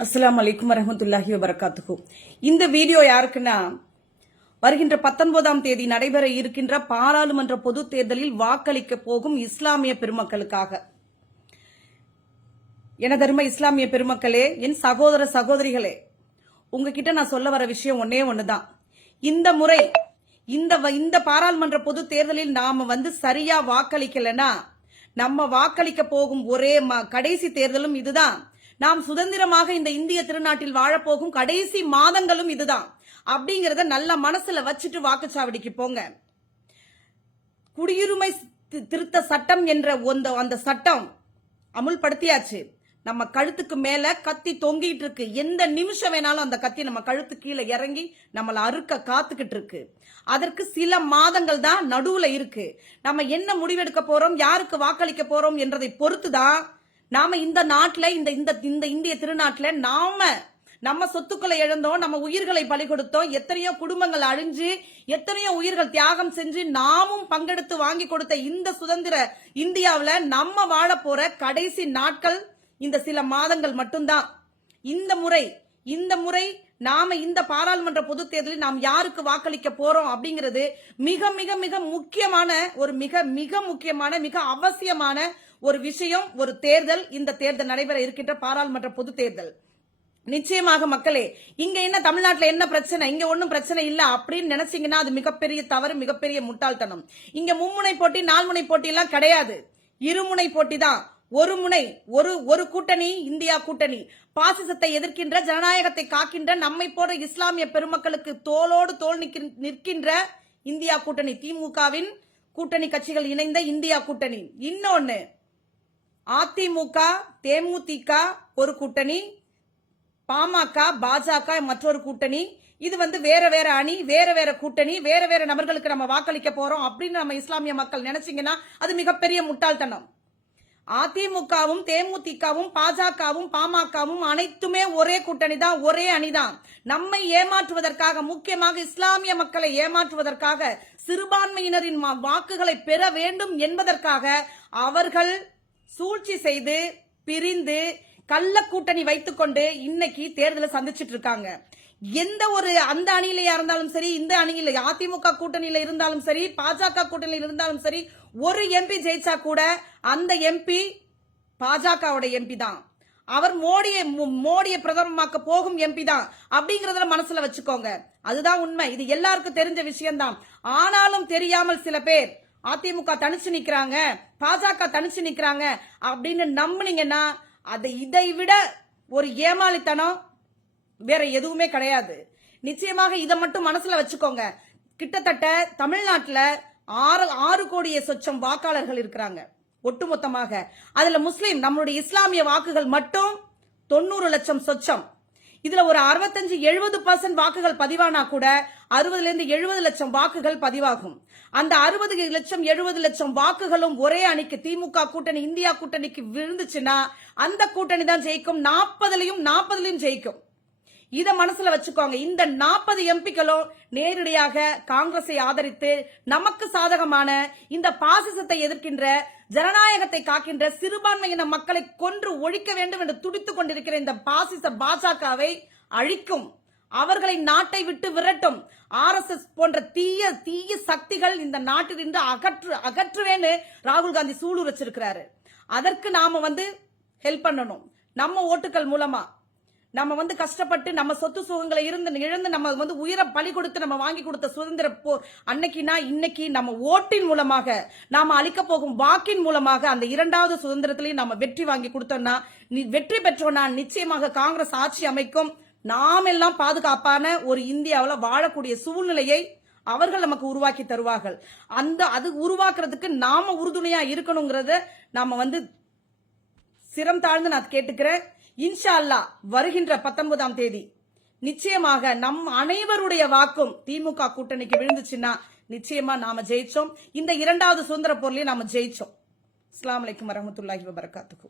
அஸ்ஸலாமு அலைக்கும் வரஹ்மத்துல்லாஹி வபரகாத்துஹு. இந்த வீடியோ யாருக்குன்னா, வருகின்ற 19ஆம் தேதி நடைபெற இருக்கின்ற பாராளுமன்ற பொதுத் தேர்தலில் வாக்களிக்க போகும் இஸ்லாமிய பெருமக்களுக்காக. எனதருமை இஸ்லாமிய பெருமக்களே, என் சகோதர சகோதரிகளே, உங்ககிட்ட நான் சொல்ல வர விஷயம் ஒன்னே ஒண்ணுதான். இந்த முறை இந்த பாராளுமன்ற பொது தேர்தலில் நாம சரியா வாக்களிக்கலனா, நம்ம வாக்களிக்க போகும் ஒரே கடைசி தேர்தலும் இதுதான். நாம் சுதந்திரமாக இந்த இந்திய திருநாட்டில் வாழப்போகும் கடைசி மாதங்களும் இதுதான் அப்படிங்கறத நல்ல மனசுல வச்சுட்டு வாக்குச்சாவடிக்கு போங்க. குடியுரிமை திருத்த சட்டம் என்ற அந்த சட்டம் அமுல்படுத்தியாச்சு. நம்ம கழுத்துக்கு மேல கத்தி தொங்கிட்டு இருக்கு. எந்த நிமிஷம் வேணாலும் அந்த கத்தி நம்ம கழுத்து கீழே இறங்கி நம்மள அறுக்க காத்துக்கிட்டு இருக்கு. அதற்கு சில மாதங்கள் தான் நடுவுல இருக்கு. நம்ம என்ன முடிவெடுக்க போறோம், யாருக்கு வாக்களிக்க போறோம் என்றதை பொறுத்துதான் நாம இந்த நாட்டுல இந்த இந்திய திருநாட்டுல நம்ம சொத்துக்களை இழந்தோம், நம்ம உயிர்களை பலி கொடுத்தோம், எத்தனையோ குடும்பங்கள் அழிஞ்சு, எத்தனையோ உயிர்கள் தியாகம் செஞ்சு நாமும் பங்கெடுத்து வாங்கி கொடுத்த இந்த சுதந்திர இந்தியாவில நம்ம வாழ போற கடைசி நாட்கள் இந்த சில மாதங்கள் மட்டும்தான். இந்த முறை நாம இந்த பாராளுமன்ற பொது தேர்தலில் நாம் யாருக்கு வாக்களிக்க போறோம் அப்படிங்கிறது மிக மிக மிக முக்கியமான மிக அவசியமான ஒரு விஷயம். ஒரு தேர்தல், இந்த தேர்தல் நடைபெற இருக்கின்ற பாராளுமன்ற பொது தேர்தல். நிச்சயமாக மக்களே, இங்க என்ன தமிழ்நாட்டுல என்ன பிரச்சனை, இங்க ஒன்னும் பிரச்சனை இல்ல அப்படின்னு நினைச்சீங்கன்னா அது மிகப்பெரிய தவறு, மிகப்பெரிய முட்டாள்தனம். இங்க மும்முனை போட்டி, நால்முனை போட்டி எல்லாம் கிடையாது. இருமுனை போட்டி தான். ஒரு முனை, ஒரு கூட்டணி, இந்தியா கூட்டணி. பாசிசத்தை எதிர்க்கின்ற, ஜனநாயகத்தை காக்கின்ற, நம்மை போன்ற இஸ்லாமிய பெருமக்களுக்கு தோளோடு தோள் நிற்கின்ற இந்தியா கூட்டணி, திமுகவின் கூட்டணி கட்சிகள் இணைந்த இந்தியா கூட்டணி. இன்னொன்னு அதிமுக, தேமுதிக ஒரு கூட்டணி, பாமக, பாஜக மற்றொரு கூட்டணி. இது வேற வேற அணி, வேற வேற கூட்டணி, வேற வேற நபர்களுக்கு நம்ம வாக்களிக்க போறோம் அப்படின்னு நம்ம இஸ்லாமிய மக்கள் நினைச்சீங்கன்னா அது மிகப்பெரிய முட்டாள்தனம். அதிமுகவும், தேமுதிகவும், பாஜகவும், பாமகவும் அனைத்துமே ஒரே கூட்டணி தான், ஒரே அணிதான். நம்மை ஏமாற்றுவதற்காக, முக்கியமாக இஸ்லாமிய மக்களை ஏமாற்றுவதற்காக, சிறுபான்மையினரின் வாக்குகளை பெற வேண்டும் என்பதற்காக அவர்கள் சூழ்ச்சி செய்து பிரிந்து கள்ள கூட்டணி வைத்துக் கொண்டு இன்னைக்கு தேர்தலை சந்திச்சிட்டு இருக்காங்க. எந்த ஒரு அந்த அணியிலையா இருந்தாலும் சரி, இந்த அணியில அதிமுக கூட்டணியில இருந்தாலும் சரி, பாஜக கூட்டணியில் இருந்தாலும் சரி, ஒரு எம்பி ஜெயிச்சா கூட அந்த எம்பி பாஜகவோட எம்பி தான். அவர் மோடியை பிரதமராக்க போகும் எம்பி தான் அப்படிங்கறத மனசுல வச்சுக்கோங்க. அதுதான் உண்மை. இது எல்லாருக்கும் தெரிஞ்ச விஷயம்தான். ஆனாலும் தெரியாமல் சில பேர் அதிமுக தனிச்சு நிக்கிறாங்க, பாஜக தனிச்சு நிக்கிறாங்க அப்படின்னு நம்புனீங்கன்னா அதை இதை விட ஒரு ஏமாளித்தனம் வேற எதுவுமே கிடையாது. நிச்சயமாக இதை மட்டும் மனசுல வச்சுக்கோங்க. கிட்டத்தட்ட தமிழ்நாட்டுல 6 கோடியே சொச்சம் வாக்காளர்கள் இருக்கிறாங்க ஒட்டுமொத்தமாக. அதுல முஸ்லிம், நம்மளுடைய இஸ்லாமிய வாக்குகள் மட்டும் 90 லட்சம் சொச்சம். இதுல ஒரு 65-70% வாக்குகள் பதிவானா கூட 60-70 லட்சம் வாக்குகள் பதிவாகும். அந்த 60 லட்சம் 70 லட்சம் வாக்குகளும் ஒரே அணிக்கு, திமுக கூட்டணி, இந்தியா கூட்டணிக்கு விழுந்துச்சுன்னா அந்த கூட்டணி தான் ஜெயிக்கும். 40 ஜெயிக்கும். இத மனசுல வச்சுக்கோங்க. இந்த 40 எம்பிக்களும் நேரடியாக காங்கிரஸை ஆதரித்து நமக்கு சாதகமான இந்த பாசிசத்தை எதிர்க்கின்ற, ஜனநாயகத்தை காக்கின்ற, சிறுபான்மையின மக்களை கொன்று ஒழிக்க வேண்டும் என்று துடித்துக் கொண்டிருக்கிற இந்த பாசிச பாஜகவை அழிக்கும். அவர்களை நாட்டை விட்டு விரட்டும். RSS போன்ற தீய சக்திகள் இந்த நாட்டில் இருந்து அகற்றுவேன்னு ராகுல் காந்தி சூடு வச்சிருக்கிறாரு. அதற்கு நாம ஹெல்ப் பண்ணணும். நம்ம ஓட்டுகள் மூலமா நம்ம கஷ்டப்பட்டு நம்ம சொத்து சுகங்களை இழந்து நம்ம உயிரை பலி கொடுத்து நம்ம வாங்கி கொடுத்த சுதந்திர போர் அன்னைக்குனா இன்னைக்கு நம்ம ஓட்டின் மூலமாக, நாம அளிக்க போகும் வாக்கின் மூலமாக அந்த 2வது சுதந்திரத்திலையும் நம்ம வெற்றி வாங்கி கொடுத்தோம்னா, வெற்றி பெற்றோம்னா நிச்சயமாக காங்கிரஸ் ஆட்சி அமைக்கும். நாம் எல்லாம் பாதுகாப்பான ஒரு இந்தியாவில் வாழக்கூடிய சூழ்நிலையை அவர்கள் நமக்கு உருவாக்கி தருவார்கள். அது உருவாக்குறதுக்கு நாம உறுதுணையா இருக்கணுங்கிறத நாம சிரம் தாழ்ந்து நான் கேட்டுக்கிறேன். இன்ஷா அல்லாஹ் வருகின்ற 19ஆம் தேதி நிச்சயமாக நம் அனைவருடைய வாக்கும் திமுக கூட்டணிக்கு விழுந்துச்சுன்னா நிச்சயமா நாம ஜெயிச்சோம். இந்த 2வது சுதந்திர போர்லயும் நாம ஜெயிச்சோம். அஸ்ஸலாமு அலைக்கும் வரஹ்மத்துல்லாஹி வபரகாத்துஹு.